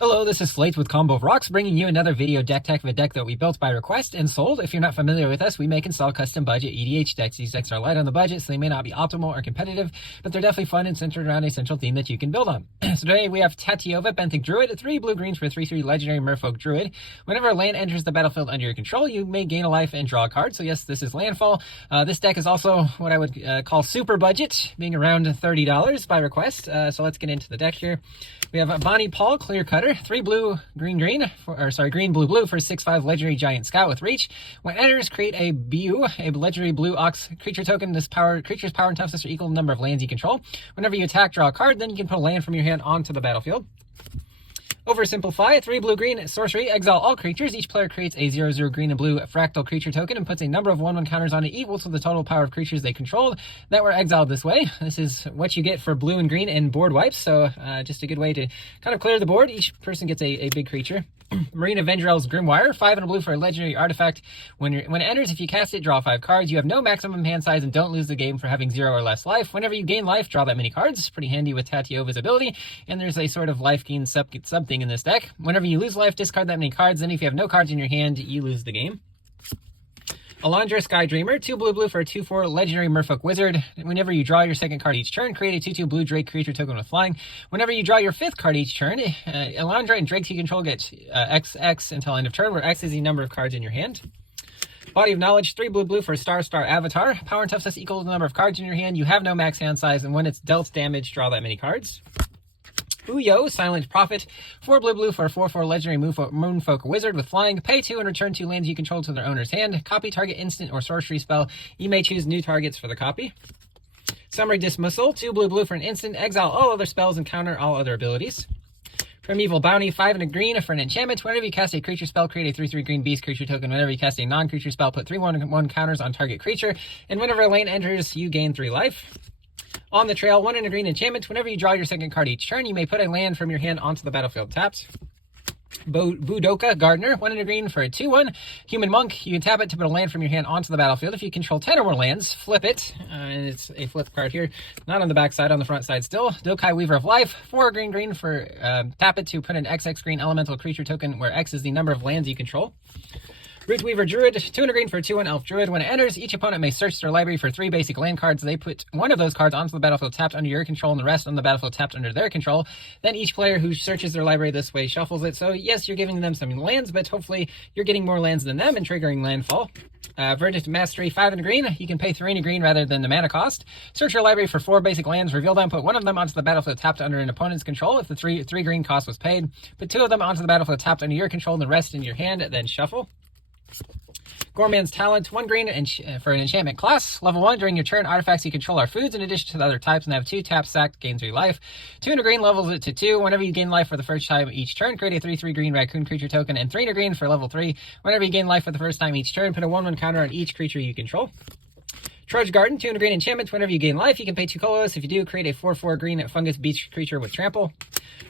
Hello, this is Slate with Combo of Rocks, bringing you another video deck tech of a deck that we built by request and sold. If you're not familiar with us, we make and sell custom budget EDH decks. These decks are light on the budget, so they may not be optimal or competitive, but they're definitely fun and centered around a central theme that you can build on. So today we have Tatyova, Benthic Druid, 3 blue-greens for 3/3 legendary merfolk Druid. Whenever a land enters the battlefield under your control, you may gain a life and draw a card. So yes, this is Landfall. This deck is also what I would call super budget, being around $30 by request. So let's get into the deck here. We have Bonnie Paul, Clear Cutter, 3 blue, green, green for 6/5 legendary giant scout with reach. When enters, create a BU, a legendary blue ox creature token. This creature's power and toughness are equal to the number of lands you control. Whenever you attack, draw a card, then you can put a land from your hand onto the battlefield. Oversimplify, 3 blue-green sorcery, exile all creatures. Each player creates a 0/0 green and blue fractal creature token and puts a number of 1/1 counters on it equal to the total power of creatures they controlled that were exiled this way. This is what you get for blue and green and board wipes, so just a good way to kind of clear the board. Each person gets a big creature. Marina Vendrell's Grimwire, 5 and a blue for a legendary artifact. When it enters, if you cast it, draw 5 cards. You have no maximum hand size and don't lose the game for having 0 or less life. Whenever you gain life, draw that many cards. Pretty handy with Tatyova's ability. And there's a sort of life gain something in this deck. Whenever you lose life, discard that many cards. Then if you have no cards in your hand, you lose the game. Alondra Sky Dreamer, 2 blue for a 2/4 legendary merfolk wizard. Whenever you draw your second card each turn, create a 2/2 blue Drake creature token with flying. Whenever you draw your 5th card each turn, Alondra and Drakes you control get XX until end of turn, where X is the number of cards in your hand. Body of Knowledge, 3 blue for a star avatar. Power and toughness equal to the number of cards in your hand. You have no max hand size, and when it's dealt damage, draw that many cards. Uyo, Silent Prophet, 4 blue for a 4/4 legendary moonfolk wizard with flying. Pay 2 and return 2 lands you control to their owner's hand. Copy target instant or sorcery spell. You may choose new targets for the copy. Summary Dismissal, 2 blue for an instant. Exile all other spells and counter all other abilities. Primeval Bounty, 5 and a green for an enchantment. Whenever you cast a creature spell, create a 3/3 green beast creature token. Whenever you cast a non-creature spell, put 3/1 counters on target creature. And whenever a lane enters, you gain 3 life. On the Trail, 1 and a green enchantment. Whenever you draw your second card each turn, you may put a land from your hand onto the battlefield tapped. Budoka Gardener, 1 and a green for a 2/1 human monk. You can tap it to put a land from your hand onto the battlefield. If you control 10 or more lands, flip it. And it's a flip card here. Not on the back side, on the front side still. Dokai Weaver of Life, 4 green for tap it to put an XX green elemental creature token where X is the number of lands you control. Root Weaver Druid, 2 and a green for a 2/1 elf druid. When it enters, each opponent may search their library for 3 basic land cards. They put one of those cards onto the battlefield tapped under your control and the rest on the battlefield tapped under their control. Then each player who searches their library this way shuffles it. So yes, you're giving them some lands, but hopefully you're getting more lands than them and triggering landfall. Verdict Mastery, 5 and a green. You can pay 3 and a green rather than the mana cost. Search your library for 4 basic lands, reveal them, put one of them onto the battlefield tapped under an opponent's control if the 3 green cost was paid. Put 2 of them onto the battlefield tapped under your control and the rest in your hand, then shuffle. Gorman's Talent, 1 green for an enchantment class. Level 1, during your turn, artifacts you control are foods in addition to the other types and have 2 taps sacked, gain 3 life. 2 and a green levels it to 2. Whenever you gain life for the first time each turn, create a 3/3 green raccoon creature token, and 3 and a green for level 3. Whenever you gain life for the first time each turn, put a 1/1 counter on each creature you control. Trudge Garden, 2 and a green enchantment. Whenever you gain life, you can pay 2 colorless. If you do, create a 4/4 green fungus beach creature with trample.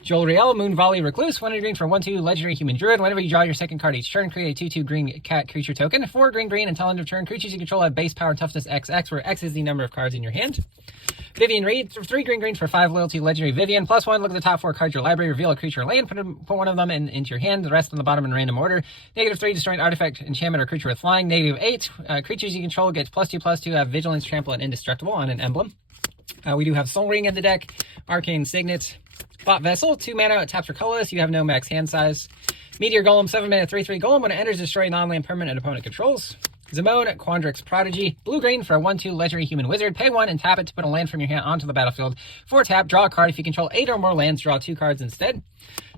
Joel Riel, Moon Volley Recluse, 1 and a green for 1/2 legendary human druid. Whenever you draw your second card each turn, create a 2/2 green cat creature token. 4 green until end of turn. Creatures you control have base power and toughness XX, where X is the number of cards in your hand. Vivian Reed, 3 green for 5 loyalty legendary Vivian. +1, look at the top 4 cards of your library, reveal a creature or land, put one of them into your hand, the rest on the bottom in random order. -3, destroy an artifact, enchantment, or creature with flying. -8, creatures you control get +2/+2, have vigilance, trample, and indestructible on an emblem. We do have Soul Ring in the deck, Arcane Signet, Thought Vessel, 2 mana, it taps for colorless, you have no max hand size. Meteor Golem, 7 mana, 3/3 golem. When it enters, destroy non-land permanent an opponent controls. Zimone, Quandrix Prodigy, blue-green for a 1/2 legendary human wizard. Pay 1 and tap it to put a land from your hand onto the battlefield. 4 tap, draw a card. If you control 8 or more lands, draw 2 cards instead.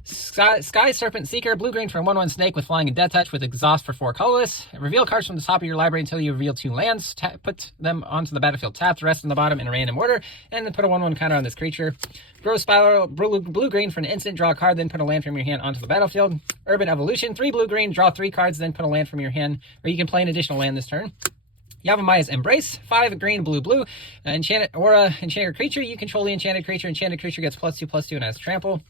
Sky Serpent Seeker, blue-green for a 1/1 snake with flying and death touch with exhaust for 4 colorless. Reveal cards from the top of your library until you reveal 2 lands. Put them onto the battlefield tapped, rest on the bottom in a random order, and then put a 1/1 counter on this creature. Growth Spiral, blue-green for an instant, draw a card, then put a land from your hand onto the battlefield. Urban Evolution, 3 blue-green, draw 3 cards, then put a land from your hand, or you can play an additional land this turn. Yavimai's Embrace, 5 green, blue. Enchanted Aura, enchanted creature. You control the enchanted creature. Enchanted creature gets +2/+2 and has trample.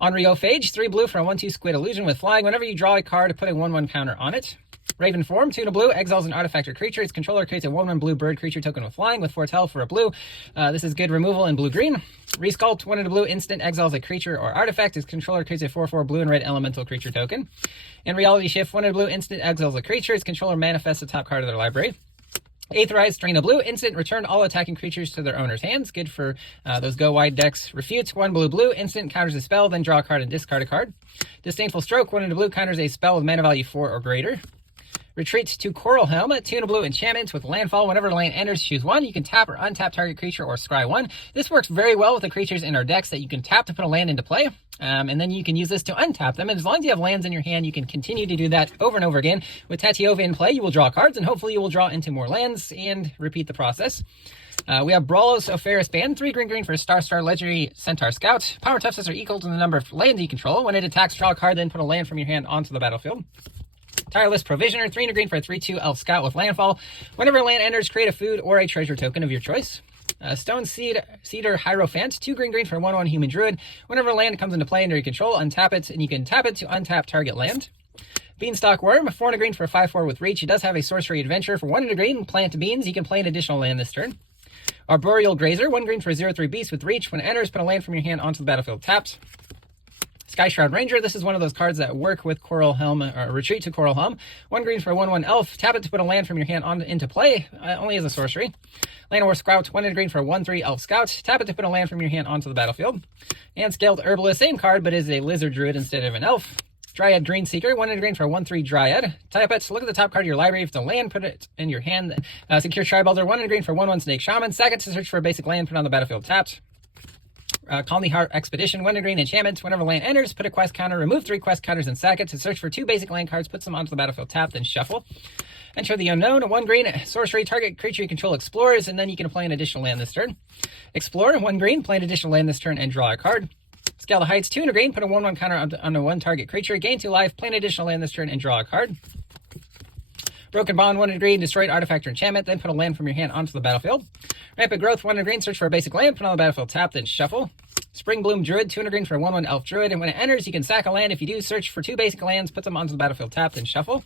Onryo Phage, 3 blue for a 1/2 squid illusion with flying. Whenever you draw a card, put a 1/1 counter on it. Raven Form, 2 and a blue, exiles an artifact or creature. Its controller creates a 1/1 blue bird creature token with flying with foretell for a blue. This is good removal in blue-green. Resculpt, 1 and a blue, instant, exiles a creature or artifact. Its controller creates a 4/4 blue and red elemental creature token. And Reality Shift, 1 and a blue, instant, exiles a creature. Its controller manifests the top card of their library. Aetherize, 3 and a blue, instant, return all attacking creatures to their owner's hands. Good for those go-wide decks. Refute, 1 blue, instant, counters a spell, then draw a card and discard a card. Disdainful Stroke, 1 and a blue, counters a spell with mana value 4 or greater. Retreat to Coral Helm, 2 and a blue, enchantment with Landfall. Whenever the land enters, choose 1. You can tap or untap target creature or scry 1. This works very well with the creatures in our decks that you can tap to put a land into play. And then you can use this to untap them. And as long as you have lands in your hand, you can continue to do that over and over again. With Tatyova in play, you will draw cards, and hopefully you will draw into more lands and repeat the process. We have Brawlos of Ferris Band, 3 green for a Star Legendary Centaur Scout. Power and toughness are equal to the number of lands you control. When it attacks, draw a card, then put a land from your hand onto the battlefield. Tireless Provisioner, 3 and a green for a 3/2 Elf Scout with Landfall. Whenever a land enters, create a food or a treasure token of your choice. Stone Cedar Hierophant, 2 green for a 1/1 Human Druid. Whenever a land comes into play under your control, untap it, and you can tap it to untap target land. Beanstalk Worm, 4 and a green for a 5/4 with Reach. It does have a sorcery adventure for 1 and a green. Plant beans. You can play an additional land this turn. Arboreal Grazer, 1 green for a 0/3 beast with Reach. When it enters, put a land from your hand onto the battlefield tapped. Skyshroud Ranger, this is one of those cards that work with Coral Helm, or Retreat to Coral Helm. 1 green for a 1/1 elf. Tap it to put a land from your hand into play, only as a sorcery. Llanowar Scout, 1 and a green for a 1/3 elf scout. Tap it to put a land from your hand onto the battlefield. And Scaled Herbalist, same card, but is a lizard druid instead of an elf. Dryad Greenseeker, 1 and a green for a 1/3 Dryad. Tap it, look at the top card of your library. If it's a land, put it in your hand. Secure Tribalder, 1 and a green for 1/1 Snake Shaman. Sack it to search for a basic land, put it on the battlefield tapped. Colony Heart Expedition, 1 and a green enchantment. Whenever land enters, put a quest counter, remove 3 quest counters and sack it to search for 2 basic land cards, put them onto the battlefield tapped, then shuffle. Enter the Unknown, 1 green, sorcery, target creature you control explores, and then you can play an additional land this turn. Explore, 1 green, play an additional land this turn and draw a card. Scale the Heights, 2 and a green, put a 1/1 counter on a 1 target creature, gain 2 life, play an additional land this turn and draw a card. Broken Bond, 1 and a green, destroy an artifact or enchantment, then put a land from your hand onto the battlefield. Rampant Growth, 1 and a green, search for a basic land, put on the battlefield tapped, then shuffle. Spring Bloom Druid, 2 and a green for a 1/1 Elf Druid, and when it enters, you can sack a land. If you do, search for 2 basic lands, put them onto the battlefield tapped, and shuffle.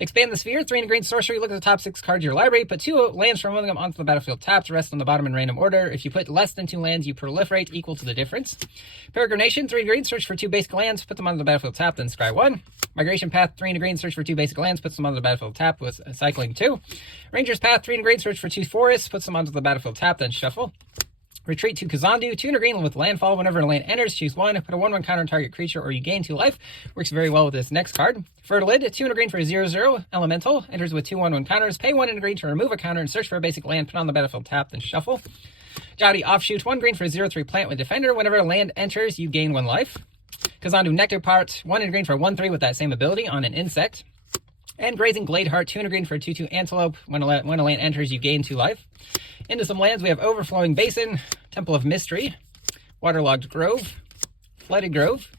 Expand the Sphere, 3 and a green sorcery, look at the top 6 cards of your library, put 2 lands from one of them onto the battlefield tapped, rest on the bottom in random order. If you put less than 2 lands, you proliferate, equal to the difference. Peregrination, 3 and a green, search for 2 basic lands, put them onto the battlefield tapped, then scry 1. Migration Path, 3 and a green, search for 2 basic lands, puts them onto the battlefield tapped with cycling 2. Ranger's Path, 3 and a green, search for 2 forests, puts them onto the battlefield tapped, then shuffle. Retreat to Kazandu, 2 and a green with Landfall. Whenever a land enters, choose 1, put a 1/1 counter on target creature, or you gain 2 life. Works very well with this next card. Fertilid, 2 and a green for a 0/0 elemental. Enters with 2 1/1 counters. Pay 1 and a green to remove a counter and search for a basic land, put on the battlefield tapped, then shuffle. Jowdy Offshoot, 1 green for a 0/3 plant with Defender. Whenever a land enters, you gain 1 life. Kazandu Nectar Part, 1 and a green for a 1/3 with that same ability on an insect. And Grazing Gladeheart, 2 and a green for a 2/2 Antelope. When a land enters, you gain 2 life. Into some lands, we have Overflowing Basin, Temple of Mystery, Waterlogged Grove, Flooded Grove,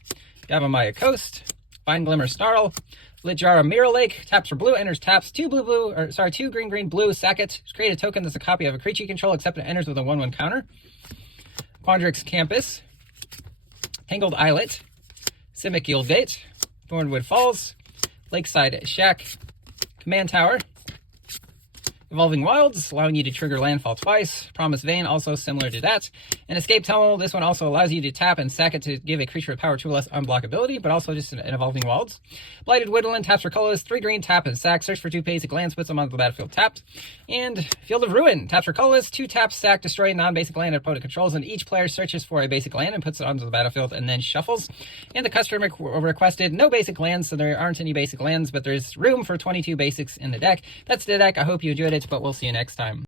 Yavimaya Coast, Vine Glimmer Snarl, Littjara Mirror Lake. Taps for blue, enters taps 2 2 green blue, sack it. Create a token that's a copy of a creature you control, except it enters with a 1/1 counter. Quandrix Campus, Tangled Islet, Simic Guildgate, Thornwood Falls, Lakeside Shack, Command Tower, Evolving Wilds, allowing you to trigger Landfall twice. Promise Vein, also similar to that. And Escape Tunnel, this one also allows you to tap and sack it to give a creature with power 2 less unblockability, but also just an Evolving Wilds. Blighted Woodland, taps for colorless, 3 green, tap and sack. Search for 2 basic lands, puts them onto the battlefield tapped. And Field of Ruin, taps for colorless, 2 taps, sack, destroy a non-basic land opponent controls, and each player searches for a basic land and puts it onto the battlefield and then shuffles. And the customer requested no basic lands, so there aren't any basic lands, but there's room for 22 basics in the deck. That's the deck. I hope you enjoyed it, but we'll see you next time.